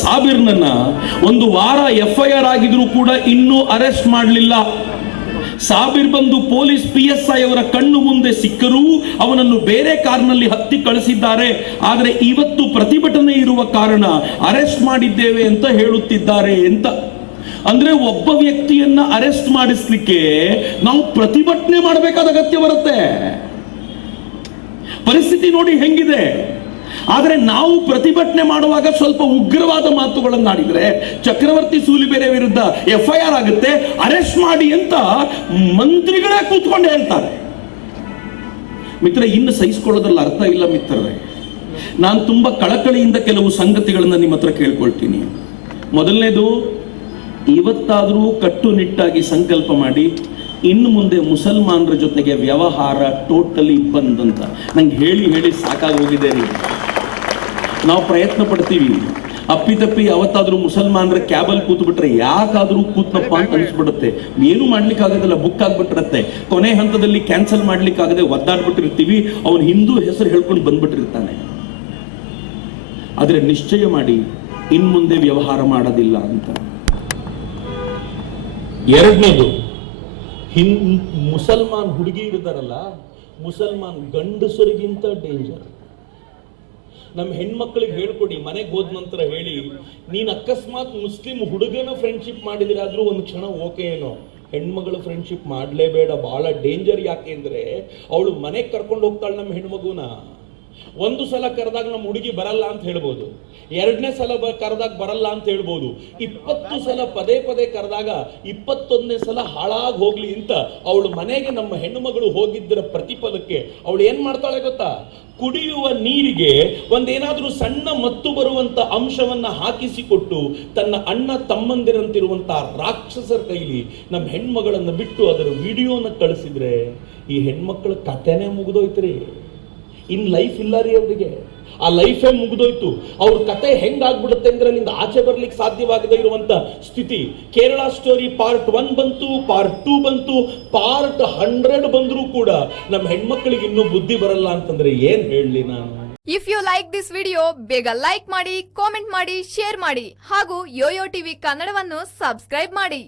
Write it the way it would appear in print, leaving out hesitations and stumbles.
ಸಾಬಿರ್ನನ್ನ ಒಂದು ವಾರ FIR ಆಗಿದ್ರು ಕೂಡ ಇನ್ನೂ ಅರೆಸ್ಟ್ ಮಾಡಲಿಲ್ಲ. ಸಾಬಿರ್ ಬಂದು ಪೊಲೀಸ್ PSI ಅವರ ಕಣ್ಣು ಮುಂದೆ ಸಿಕ್ಕರೂ ಅವನನ್ನು ಬೇರೆ ಕಾರ್ನಲ್ಲಿ ಹತ್ತಿ ಕಳಿಸಿದ್ದಾರೆ. ಆದರೆ ಇವತ್ತು ಪ್ರತಿಭಟನೆ ಇರುವ ಕಾರಣ ಅರೆಸ್ಟ್ ಮಾಡಿದ್ದೇವೆ ಅಂತ ಹೇಳುತ್ತಿದ್ದಾರೆ ಅಂತ. ಅಂದ್ರೆ ಒಬ್ಬ ವ್ಯಕ್ತಿಯನ್ನ ಅರೆಸ್ಟ್ ಮಾಡಿಸ್ಲಿಕ್ಕೆ ನಾವು ಪ್ರತಿಭಟನೆ ಮಾಡಬೇಕಾದ ಅಗತ್ಯ ಬರುತ್ತೆ. ಪರಿಸ್ಥಿತಿ ನೋಡಿ ಹೆಂಗಿದೆ. ಆದರೆ ನಾವು ಪ್ರತಿಭಟನೆ ಮಾಡುವಾಗ ಸ್ವಲ್ಪ ಉಗ್ರವಾದ ಮಾತುಗಳನ್ನಾಡಿದ್ರೆ ಚಕ್ರವರ್ತಿ ಸೂಲಿಬೇರೆ ವಿರುದ್ಧ FIR ಆಗುತ್ತೆ, ಅರೆಸ್ಟ್ ಮಾಡಿ ಅಂತ ಮಂತ್ರಿಗಳೇ ಕೂತ್ಕೊಂಡು ಹೇಳ್ತಾರೆ. ಮಿತ್ರ, ಇನ್ನು ಸಹಿಸಿಕೊಳ್ಳೋದ್ರಲ್ಲಿ ಅರ್ಥ ಇಲ್ಲ ಮಿತ್ರರೇ. ನಾನು ತುಂಬಾ ಕಳಕಳಿಯಿಂದ ಕೆಲವು ಸಂಗತಿಗಳನ್ನ ನಿಮ್ಮ ಹತ್ರ ಕೇಳ್ಕೊಳ್ತೀನಿ. ಮೊದಲನೇದು, ಇವತ್ತಾದರೂ ಕಟ್ಟುನಿಟ್ಟಾಗಿ ಸಂಕಲ್ಪ ಮಾಡಿ, ಇನ್ನು ಮುಂದೆ ಮುಸಲ್ಮಾನರ ಜೊತೆಗೆ ವ್ಯವಹಾರ ಟೋಟಲಿ ಬಂದ್ ಅಂತ. ನಂಗೆ ಹೇಳಿ ಹೇಳಿ ಸಾಕಾಗಿ ಹೋಗಿದೆ ರೀ. ನಾವು ಪ್ರಯತ್ನ ಪಡ್ತೀವಿ, ಅಪ್ಪಿತಪ್ಪಿ ಯಾವತ್ತಾದ್ರೂ ಮುಸಲ್ಮಾನರ ಕ್ಯಾಬಲ್ ಕೂತ್ಬಿಟ್ರೆ ಯಾಕಾದ್ರೂ ಕೂತ್ನಪ್ಪ ಅಂತ ಅನಿಸ್ಬಿಡುತ್ತೆ. ಏನು ಮಾಡ್ಲಿಕ್ಕೆ ಆಗೋದಿಲ್ಲ, ಬುಕ್ ಆಗ್ಬಿಟ್ಟಿರತ್ತೆ. ಕೊನೆ ಹಂತದಲ್ಲಿ ಕ್ಯಾನ್ಸಲ್ ಮಾಡ್ಲಿಕ್ಕೆ ಆಗದೆ ಒದ್ದಾಡ್ಬಿಟ್ಟಿರ್ತೀವಿ. ಅವನು ಹಿಂದೂ ಹೆಸರು ಹೇಳ್ಕೊಂಡು ಬಂದ್ಬಿಟ್ಟಿರ್ತಾನೆ. ಆದ್ರೆ ನಿಶ್ಚಯ ಮಾಡಿ, ಇನ್ ಮುಂದೆ ವ್ಯವಹಾರ ಮಾಡೋದಿಲ್ಲ ಅಂತ. ಎರಡನೇದು, ಮುಸಲ್ಮಾನ್ ಹುಡುಗಿ ಇರ್ತಾರಲ್ಲ, ಮುಸಲ್ಮಾನ್ ಗಂಡಸರಿಗಿಂತ ಡೇಂಜರ್. ನಮ್ಮ ಹೆಣ್ಮಕ್ಳಿಗೆ ಹೇಳ್ಕೊಡಿ, ಮನೆಗೆ ಹೋದ ನಂತರ ಹೇಳಿ, ನೀನ್ ಅಕಸ್ಮಾತ್ ಮುಸ್ಲಿಂ ಹುಡುಗನ ಫ್ರೆಂಡ್ಶಿಪ್ ಮಾಡಿದಿರಾದ್ರೂ ಒಂದು ಕ್ಷಣ ಓಕೆ ಏನೋ, ಹೆಣ್ಮಗಳು ಫ್ರೆಂಡ್ಶಿಪ್ ಮಾಡಲೇಬೇಡ, ಬಹಳ ಡೇಂಜರ್. ಯಾಕೆ ಅಂದ್ರೆ ಅವಳು ಮನೆಗೆ ಕರ್ಕೊಂಡು ಹೋಗ್ತಾಳೆ ನಮ್ಮ ಹೆಣ್ಮಗುನ. ಒಂದು ಸಲ ಕರೆದಾಗ ನಮ್ಮ ಹುಡುಗಿ ಬರಲ್ಲ ಅಂತ ಹೇಳ್ಬೋದು, ಎರಡನೇ ಸಲ ಕರೆದಾಗ ಬರಲ್ಲ ಅಂತ ಹೇಳ್ಬೋದು, 20 ಸಲ ಪದೇ ಪದೇ ಕರೆದಾಗ 21ನೇ ಸಲ ಹಾಳಾಗಿ ಹೋಗ್ಲಿ ಅಂತ ಅವಳು ಮನೆಗೆ ನಮ್ಮ ಹೆಣ್ಣುಮಗಳು ಹೋಗಿದ್ದರ ಪ್ರತಿಫಲಕ್ಕೆ ಅವಳು ಏನ್ ಮಾಡ್ತಾಳೆ ಗೊತ್ತಾ? ಕುಡಿಯುವ ನೀರಿಗೆ ಒಂದೇನಾದ್ರೂ ಸಣ್ಣ ಮತ್ತು ಬರುವಂತ ಅಂಶವನ್ನ ಹಾಕಿಸಿಕೊಟ್ಟು ತನ್ನ ಅಣ್ಣ ತಮ್ಮಂದಿರಂತಿರುವಂತಹ ರಾಕ್ಷಸರ ಕೈಲಿ ನಮ್ಮ ಹೆಣ್ಮಗಳನ್ನ ಬಿಟ್ಟು ಅದರ ವಿಡಿಯೋನ ಕಳಿಸಿದ್ರೆ ಈ ಹೆಣ್ಮಕ್ಳ ಕಥೆನೇ ಮುಗಿದೋಯ್ತ್ರಿ. ಇನ್ ಲೈಫ್ ಇಲ್ಲ ರೀ ಅವರಿಗೆ. ಆ ಲೈಫೇ ಮುಗಿದೋಯ್ತು. ಅವ್ರ ಕತೆ ಹೆಂಗಾಗ್ಬಿಡುತ್ತೆ ಅಂದ್ರೆ ನಿಂದ ಆಚೆ ಬರ್ಲಿಕ್ಕೆ ಸಾಧ್ಯವಾಗದೇ ಇರುವಂತ ಸ್ಥಿತಿ. ಕೇರಳ ಸ್ಟೋರಿ ಪಾರ್ಟ್ 1 ಬಂತು, ಪಾರ್ಟ್ 2 ಬಂತು, ಪಾರ್ಟ್ 100 ಬಂದ್ರೂ ಕೂಡ ನಮ್ಮ ಹೆಣ್ಮಕ್ಳಿಗೆ ಇನ್ನೂ ಬುದ್ಧಿ ಬರಲ್ಲ ಅಂತಂದ್ರೆ ಏನ್ ಹೇಳಲಿ ನಾನು. If you like this video, ಬೇಗ ಲೈಕ್ ಮಾಡಿ, ಕಾಮೆಂಟ್ ಮಾಡಿ, ಶೇರ್ ಮಾಡಿ ಹಾಗೂ ಯೋಯೋ ಟಿವಿ ಕನ್ನಡವನ್ನು ಸಬ್ಸ್ಕ್ರೈಬ್ ಮಾಡಿ.